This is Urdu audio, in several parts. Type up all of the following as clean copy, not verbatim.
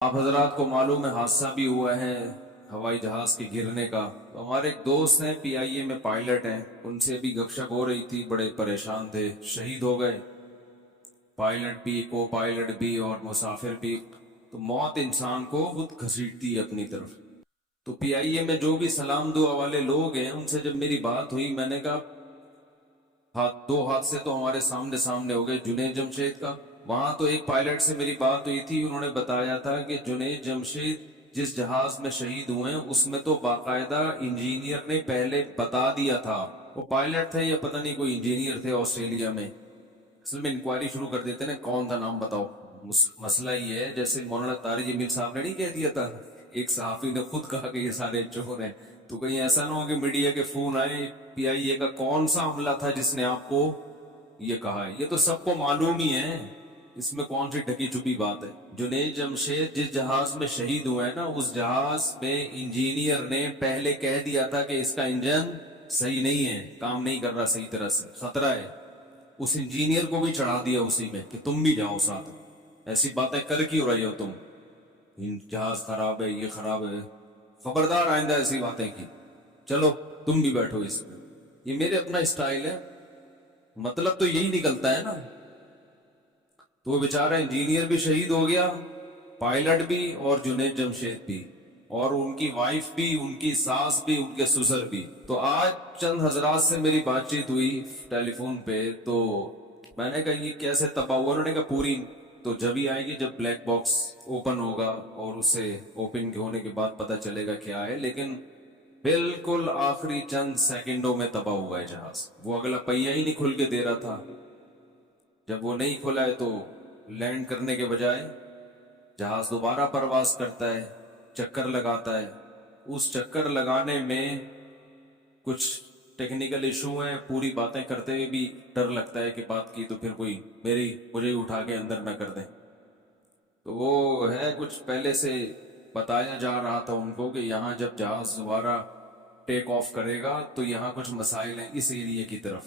آپ حضرات کو معلوم ہے حادثہ بھی ہوا ہے ہوائی جہاز کے گرنے کا. تو ہمارے ایک دوست ہیں پی آئی اے میں پائلٹ ہیں, ان سے بھی گپ شپ ہو رہی تھی, بڑے پریشان تھے, شہید ہو گئے پائلٹ بھی, کو پائلٹ بھی اور مسافر بھی. تو موت انسان کو خود گھسیٹتی ہے اپنی طرف. تو پی آئی اے میں جو بھی سلام دعا والے لوگ ہیں ان سے جب میری بات ہوئی, میں نے کہا دو حادثے تو ہمارے سامنے ہو گئے. جنید جمشید کا, وہاں تو ایک پائلٹ سے میری بات ہوئی تھی, انہوں نے بتایا تھا کہ جنید جمشید جس جہاز میں شہید ہوئے ہیں اس میں تو باقاعدہ انجینئر نے پہلے بتا دیا تھا. وہ پائلٹ تھے یا پتہ نہیں کوئی انجینئر تھے آسٹریلیا میں. اصل میں انکوائری شروع کر دیتے نا, کون تھا نام بتاؤ. مسئلہ یہ ہے جیسے مولانا طارق جمیل صاحب نے نہیں کہہ دیا تھا, ایک صحافی نے خود کہا کہ یہ سارے چور ہیں. تو کہیں ایسا نہ ہو کہ میڈیا کے فون آئے پی آئی اے کا کون سا عملہ تھا جس نے آپ کو یہ کہا ہے. یہ تو سب کو معلوم ہی ہے, اس میں کون سی ڈھکی چھپی بات ہے. جنید جمشید جس جہاز میں شہید ہوا ہے نا, اس جہاز میں انجینئر نے پہلے کہہ دیا تھا کہ اس کا انجن صحیح نہیں ہے, کام نہیں کر رہا صحیح طرح سے, خطرہ ہے. اس انجینئر کو بھی چڑھا دیا اسی میں کہ تم بھی جاؤ ساتھ. ایسی باتیں کر کیوں رہے ہو تم, جہاز خراب ہے, یہ خراب ہے, خبردار آئندہ ایسی باتیں کی, چلو تم بھی بیٹھو اس میں. یہ میرے اپنا اسٹائل ہے, مطلب تو یہی نکلتا ہے نا. تو وہ بیچارہ انجینئر بھی شہید ہو گیا, پائلٹ بھی, اور جنید جمشید بھی, اور ان کی وائف بھی, ان کی ساس بھی, ان کے سسر بھی. تو آج چند حضرات سے میری بات چیت ہوئی ٹیلی فون پہ, تو میں نے کہا یہ کیسے تباہ ہوا. انہوں نے کہا پوری تو جب ہی آئے گی جب بلیک باکس اوپن ہوگا اور اسے اوپن ہونے کے بعد پتہ چلے گا کیا ہے. لیکن بالکل آخری چند سیکنڈوں میں تباہ ہوا ہے جہاز. وہ اگلا پہیہ ہی نہیں کھل کے دے رہا تھا. جب وہ نہیں کھلا ہے تو لینڈ کرنے کے بجائے جہاز دوبارہ پرواز کرتا ہے, چکر لگاتا ہے. اس چکر لگانے میں کچھ ٹیکنیکل ایشو ہیں, پوری باتیں کرتے ہوئے بھی ڈر لگتا ہے کہ بات کی تو پھر کوئی مجھے اٹھا کے اندر نہ کر دیں. تو وہ ہے کچھ پہلے سے بتایا جا رہا تھا ان کو کہ یہاں جب جہاز دوبارہ ٹیک آف کرے گا تو یہاں کچھ مسائل ہیں اس ایریے کی طرف,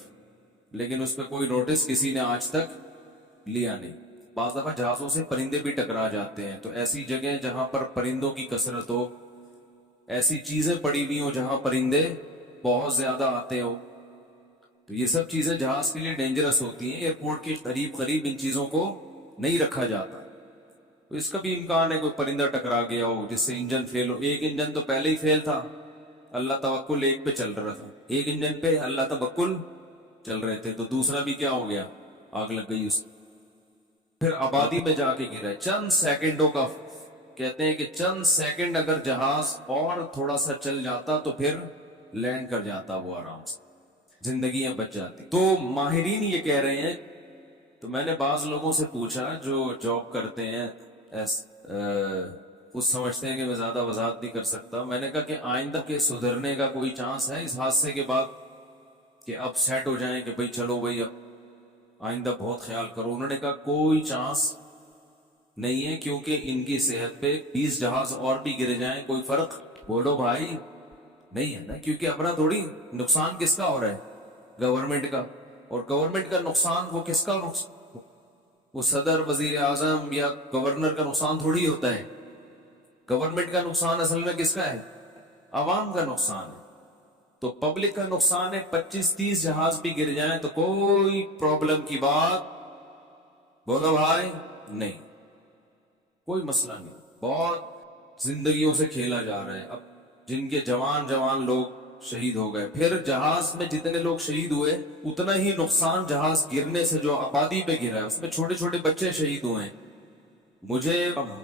لیکن اس پہ کوئی نوٹس کسی نے آج تک لیا نہیں. بعض دفعہ جہازوں سے پرندے بھی ٹکرا جاتے ہیں, تو ایسی جگہ جہاں پر پرندوں کی کثرت ہو, ایسی چیزیں پڑی ہوئی ہوں جہاں پرندے بہت زیادہ آتے ہو, تو یہ سب چیزیں جہاز کے لیے ڈینجرس ہوتی ہیں. ایئرپورٹ کے قریب ان چیزوں کو نہیں رکھا جاتا. تو اس کا بھی امکان ہے کوئی پرندہ ٹکرا گیا ہو جس سے انجن فیل ہو. ایک انجن تو پہلے ہی فیل تھا, اللہ توکل ایک پہ چل رہا تھا, ایک انجن پہ اللہ توکل چل رہے تھے, تو دوسرا بھی کیا ہو گیا, آگ لگ گئی اس. پھر آبادی میں جا کے گرا. چند سیکنڈوں کا کہتے ہیں کہ چند سیکنڈ اگر جہاز اور تھوڑا سا چل جاتا تو پھر لینڈ کر جاتا وہ آرام سے, زندگیاں بچ جاتی. تو ماہرین یہ کہہ رہے ہیں. تو میں نے بعض لوگوں سے پوچھا جو جاب کرتے ہیں, کچھ سمجھتے ہیں کہ میں زیادہ وضاحت نہیں کر سکتا. میں نے کہا کہ آئندہ کے سدھرنے کا کوئی چانس ہے اس حادثے کے بعد, کہ اب سیٹ ہو جائیں کہ بھئی چلو بھئی اب آئندہ بہت خیال کرو. انہوں نے کہا کوئی چانس نہیں ہے, کیونکہ ان کی صحت پہ 20 جہاز اور بھی گر جائیں کوئی فرق بولو بھائی نہیں ہے نا. کیونکہ اپنا تھوڑی نقصان کس کا ہو رہا ہے, گورنمنٹ کا. اور گورنمنٹ کا نقصان وہ کس کا نقصان, وہ صدر, وزیر اعظم یا گورنر کا نقصان تھوڑی ہوتا ہے. گورنمنٹ کا نقصان اصل میں کس کا ہے, عوام کا نقصان ہے. تو پبلک کا نقصان ہے. 25-30 جہاز بھی گر جائیں تو کوئی پرابلم کی بات بولو بھائی نہیں, کوئی مسئلہ نہیں. بہت زندگیوں سے کھیلا جا رہا ہے. اب جن کے جوان لوگ شہید ہو گئے, پھر جہاز میں جتنے لوگ شہید ہوئے اتنا ہی نقصان جہاز گرنے سے جو آبادی پہ گرا ہے اس میں چھوٹے چھوٹے بچے شہید ہوئے ہیں. مجھے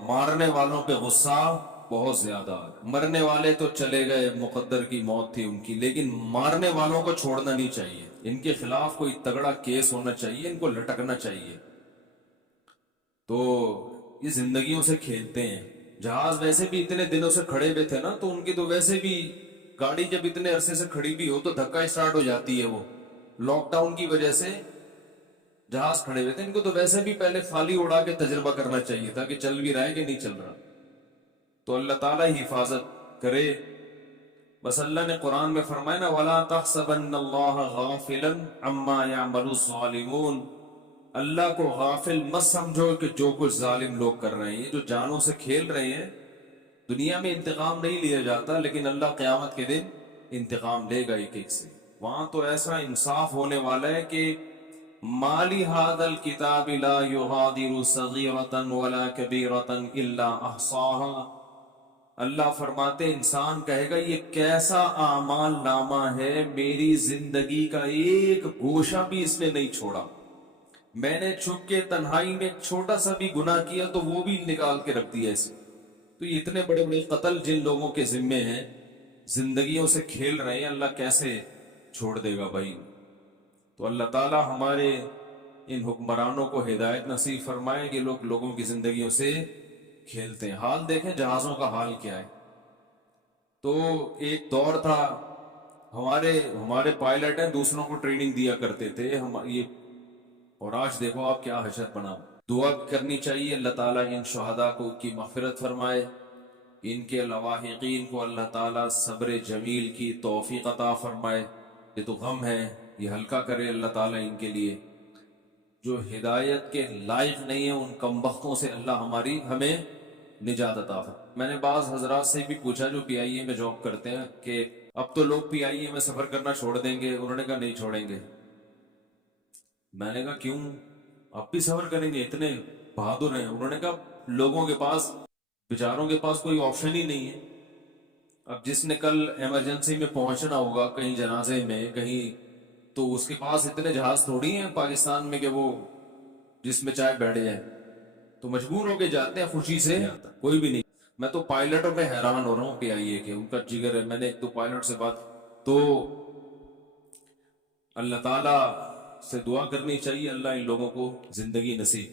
مارنے والوں پہ غصہ بہت زیادہ. مرنے والے تو چلے گئے, مقدر کی موت تھی ان کی, لیکن مارنے والوں کو چھوڑنا نہیں چاہیے. ان کے خلاف کوئی تگڑا کیس ہونا چاہیے, ان کو لٹکنا چاہیے. تو یہ زندگیوں سے کھیلتے ہیں. جہاز ویسے بھی اتنے دنوں سے کھڑے ہوئے تھے نا, تو ان کی تو ویسے بھی گاڑی جب اتنے عرصے سے کھڑی بھی ہو تو دھکا اسٹارٹ ہو جاتی ہے. وہ لاک ڈاؤن کی وجہ سے جہاز کھڑے ہوئے تھے, ان کو تو ویسے بھی پہلے خالی اڑا کے تجربہ کرنا چاہیے تھا کہ چل بھی رہا ہے کہ نہیں چل رہا. تو اللہ تعالیٰ ہی حفاظت کرے. بس اللہ نے قرآن میں فرمایا نا, وَلَا تَحْسَبَنَّ اللَّهَ غَافِلًا عَمَّا يَعْمَلُ الظَّالِمُونَ. اللہ کو غافل مت سمجھو کہ جو کچھ ظالم لوگ کر رہے ہیں، یہ جو جانوں سے کھیل رہے ہیں، دنیا میں انتقام نہیں لیا جاتا، لیکن اللہ قیامت کے دن انتقام لے گا ایک ایک سے۔ وہاں تو ایسا انصاف ہونے والا ہے کہ مالی ھذا الکتاب لا یغادر صغیرۃ ولا کبیرۃ الا احصاها، اللہ فرماتے انسان کہے گا یہ کیسا اعمال نامہ ہے، میری زندگی کا ایک گوشہ بھی اس نے نہیں چھوڑا، میں نے چھپ کے تنہائی میں ایک چھوٹا سا بھی گناہ کیا تو وہ بھی نکال کے رکھ دیا اسے۔ تو یہ اتنے بڑے بڑے قتل جن لوگوں کے ذمے ہیں، زندگیوں سے کھیل رہے ہیں، اللہ کیسے چھوڑ دے گا بھائی؟ تو اللہ تعالی ہمارے ان حکمرانوں کو ہدایت نصیب فرمائے کہ لوگ لوگوں کی زندگیوں سے کھیلتے ہیں۔ حال دیکھیں جہازوں کا حال کیا ہے۔ تو ایک دور تھا، ہمارے پائلٹ ہیں دوسروں کو ٹریننگ دیا کرتے تھے اور آج دیکھو آپ کیا حشر بنا۔ دعا کرنی چاہیے اللہ تعالیٰ ان شہداء کو کی مغفرت فرمائے، ان کے لواحقین کو اللہ تعالیٰ صبر جمیل کی توفیق عطا فرمائے۔ یہ تو غم ہے، یہ ہلکا کرے اللہ تعالیٰ ان کے لیے۔ جو ہدایت کے لائق نہیں ہیں ان کمبختوں سے اللہ ہمیں نجات عطا فرمائے۔ میں نے بعض حضرات سے بھی پوچھا جو پی آئی اے میں جاب کرتے ہیں کہ اب تو لوگ پی آئی اے میں سفر کرنا چھوڑ دیں گے، انہوں نے کہا نہیں چھوڑیں گے۔ میں نے کہا کیوں؟ اب بھی سفر کریں گے، اتنے بہادر ہیں۔ انہوں نے کہا لوگوں کے پاس، بیچاروں کے پاس کوئی آپشن ہی نہیں ہے۔ اب جس نے کل ایمرجنسی میں پہنچنا ہوگا کہیں جنازے میں کہیں، تو اس کے پاس اتنے جہاز تھوڑی ہیں پاکستان میں کہ وہ جس میں چاہے بیٹھ جائے، تو مجبور ہو کے جاتے ہیں، خوشی سے کوئی بھی نہیں۔ میں تو پائلٹوں پہ حیران ہو رہا ہوں پی آئی اے کے، ان کا جگر ہے۔ میں نے ایک دو پائلٹ سے بات، تو اللہ تعالیٰ سے دعا کرنی چاہیے اللہ ان لوگوں کو زندگی نصیب